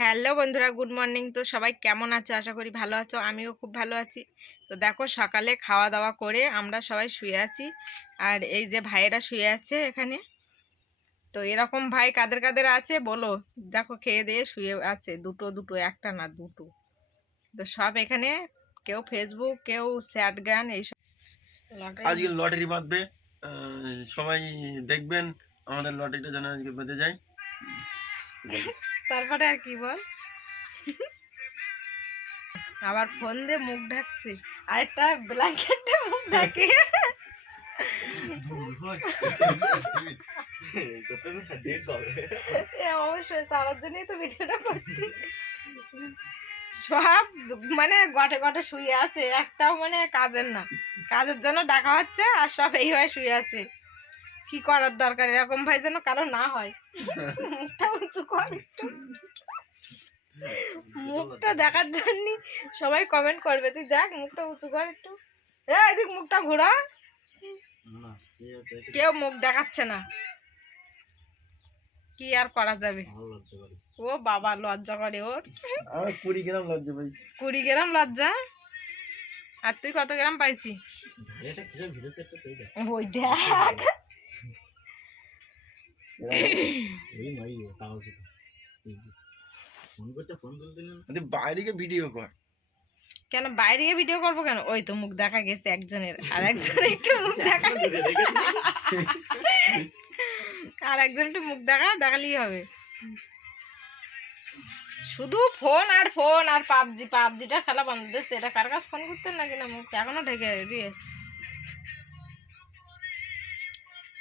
Hello বন্ধুরা good morning. তো সবাই কেমন আছো? আশা করি ভালো আছো আমিও খুব ভালো আছি। তো দেখো সকালে খাওয়া দাওয়া করে আমরা সবাই শুয়ে আছি। আর এই যে ভাইয়েরা শুয়ে আছে এখানে। তো এরকম ভাই কাদের কাদের আছে বলো? দেখো খেয়ে দিয়ে শুয়ে আছে। দুটো দুটো একটা না দুটো। তো সব এখানে কেউ ফেসবুক কেউ স্যাট গান এইসব। আজকে লটারি বাঁধবে। সবাই দেখবেন আমাদের লটারিটা যেন আজকে বেঁধে যায়। তারপরে আর কি বল? আবার ফোন দিয়ে মুখ ঢাকছি। আরেকটা ব্ল্যাঙ্কেট মুখ ঢাকি। অবশ্যই চালার জন্যই তো ভিডিওটা করছি। সব মানে গটে গটে শুয়ে আছে, একটাও মানে কাজের না। কাজের জন্য ডাকা হচ্ছে আর সব এইভাবে শুয়ে আছে। কি করার দরকার? এরকম ভাই যেন কারও না হয়। মুখটা উঁচু কর একটু। মুখটা দেখার জন্য সবাই কমেন্ট করবে। তুই দেখ মুখটা উঁচু কর একটু। এদিক মুখটা ঘোরা। কেউ মুখ দেখাচ্ছে না। কি আর করা যাবে? ও বাবা লজ্জা করে ওর। কুড়ি গ্রাম লজ্জা কুড়ি গ্রাম লজ্জা? আর তুই কত গ্রাম পাইছি? ওই দেখ। বাইরে গিয়ে ভিডিও কর। কেন বাইরে গিয়ে ভিডিও করব কেন? ওই তো মুখ দেখা গেছে একজনের। আর একজনের একটু মুখ দেখা আর একজন একটু মুখ দেখা দেখালেই হবে। শুধু ফোন আর ফোন আর পাবজি পাবজিটা খেলা বন্ধ দিচ্ছে এটা কার কাছে ফোন করতেন নাকি না মুখ? এখনও ঢেকে দিয়েছে।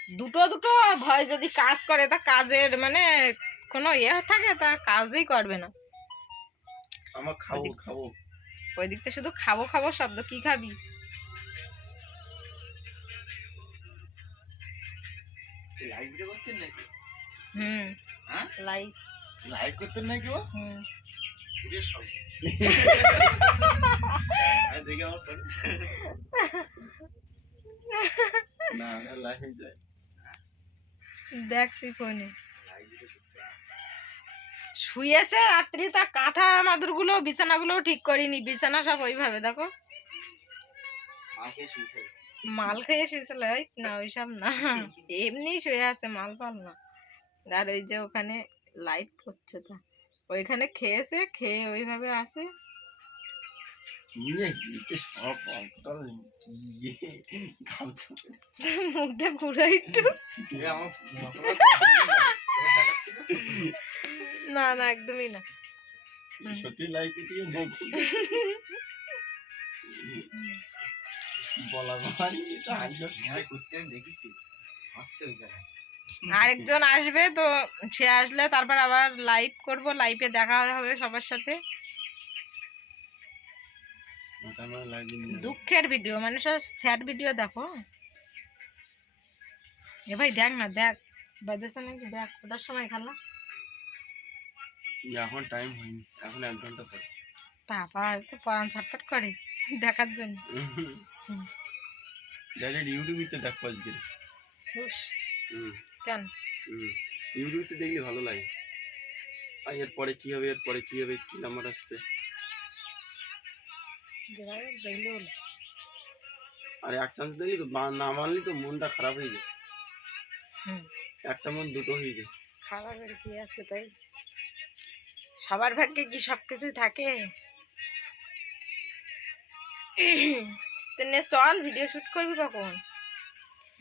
দুটো দুটো ভয় যদি কাজ করে তা কাজের মানে কোনো ইয়ে থাকে তা কাজই করবে না। আমার খাব খাব। ওই দিক থেকে শুধু খাব খাব শব্দ কি খাবি? লাইভ ভিডিও করতেন নাকি? হুম। হ্যাঁ? লাইভ করতেন নাকি ও? হুম। না না লাইভ যায় দেখ তুই ফোনে। শুয়েছে রাত্রি তা কাঁথা মাদুরগুলো বিছানাগুলো ঠিক করিনি। বিছানা সব ওইভাবে দেখো। মাল খেয়ে শুয়েছিল না ওইসব না। এমনি শুয়ে আছে মাল পাল না। আর ওই যে ওখানে লাইট করছে তা। ওইখানে খেয়েছে খেয়ে ওইভাবে আসে নিয়ে গিয়ে সব অন্তর কি গামছা মুখটা ঘুরে একটু না না একদমই না সত্যি বলা দেখেছি আচ্ছা আরেকজন আসবে তো সে আসলে তারপর আবার লাইভ করব লাইভে দেখা হবে সবার সাথে? দুঃখের ভিডিও মানে সব স্যাড ভিডিও দেখো। এ ভাই দেখ না দেখ। বাজেছে নাকি দেখ ওটার সময় খেলা। এখন টাইম হয়নি এখন এক ঘণ্টা পর। বাবা তো পরান ছটফট করে দেখার জন্য। ডাইরেক্ট ইউটিউবে দেখব আজকে। হুস, কেন? ইউটিউবে দেখলে ভালো লাগে। আর এরপরে কি হবে এরপরে কি হবে কি নাম্বার আসবে? আর এক চান্স দেখলি তো বা- না মানলি তো মনটা খারাপ হয়ে যায়। একটা মন দুটো হয়ে যায়। খারাপের কি আছে তাই? সবার ভাগ্যে কি সব কিছুই থাকে? তো নে চল ভিডিও শুট করবি কখন?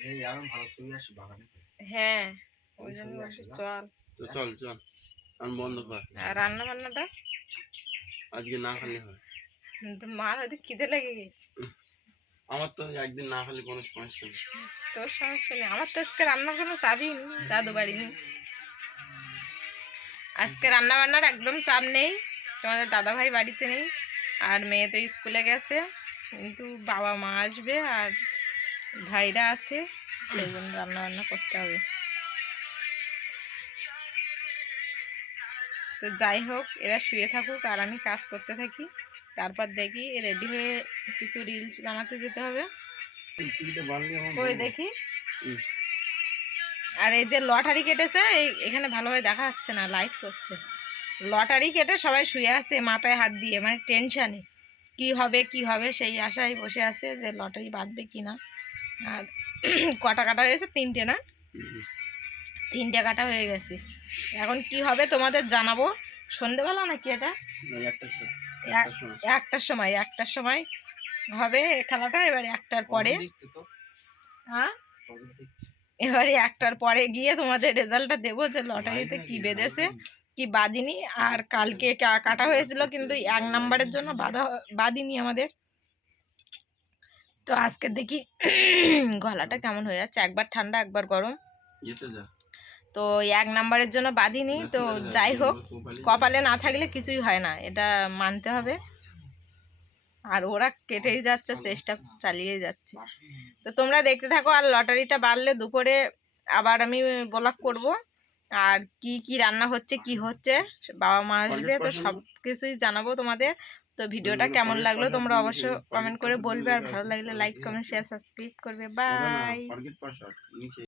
এই আরও ভালো ছবি আসে বাগানে। হ্যাঁ ওই জন্য চল। তো চল চল। আমি বন্ধ কর। আর রান্না বান্নাটা আজকে না খালি হয়। মার হয়তো খিদে লেগে গেছে। আমার তো একদিন না খালি কোনো সমস্যা নেই। তোর সমস্যা নেই। আমার তো আজকে রান্নার কোনো চাবই নেই দাদু বাড়ি নেই। আজকে রান্না বান্নার একদম চাপ নেই। তোমাদের দাদা ভাই বাড়িতে নেই। আর মেয়ে তো স্কুলে গেছে কিন্তু বাবা মা আসবে আর ভাইরা আছে সেই জন্য রান্না বান্না করতে হবে। তো যাই হোক, এরা শুয়ে থাকুক আর আমি কাজ করতে থাকি। তারপর দেখি রেডি হয়ে কিছু রিলস বানাতে যেতে হবে। ওই দেখি। আর এই যে লটারি কেটেছে এখানে ভালোভাবে দেখা যাচ্ছে না লাইট করছে। লটারি কেটে সবাই শুয়ে আছে, মাথায় হাত দিয়ে মানে টেনশানে কি হবে কি হবে, সেই আশায় বসে আছে যে লটারি বাঁধবে কি না। আর কটা কাটা হয়েছে তিনটে না? তিনটে কাটা হয়ে গেছে। এখন কি হবে তোমাদের জানাব? সন্ধেবেলা নাকি এটা? এক- একটার সময়। একটার সময় হবে খেলাটা এবারে একটার পরে। হ্যাঁ? এবারে একটার পরে গিয়ে তোমাদের রেজাল্টটা দেবো যে লটারিতে কি বেঁধেছে কি? বাঁধিনি আর কালকে কাটা হয়েছিল কিন্তু এক নাম্বারের জন্য বাধা বাঁধিনি আমাদের। তো আজকে দেখি গলাটা কেমন হয়ে যাচ্ছে একবার ঠান্ডা একবার গরম। তো এক নাম্বারের জন্য বাঁধিনি তো যাই হোক কপালে না থাকলে কিছুই হয় না এটা মানতে হবে। আর ওরা কেটেই যাচ্ছে চেষ্টা চালিয়ে যাচ্ছে। তো তোমরা দেখতে থাকো আর লটারিটা বাড়লে দুপুরে আবার আমি ব্লগ করব। আর কি কি রান্না হচ্ছে কি হচ্ছে বাবা মা আসবে তো সব কিছুই জানাব তোমাদের। তো ভিডিওটা কেমন লাগল তোমরা অবশ্য কমেন্ট করে বলবে আর ভালো লাগলে লাইক কমেন্ট শেয়ার সাবস্ক্রাইব করবে। বাই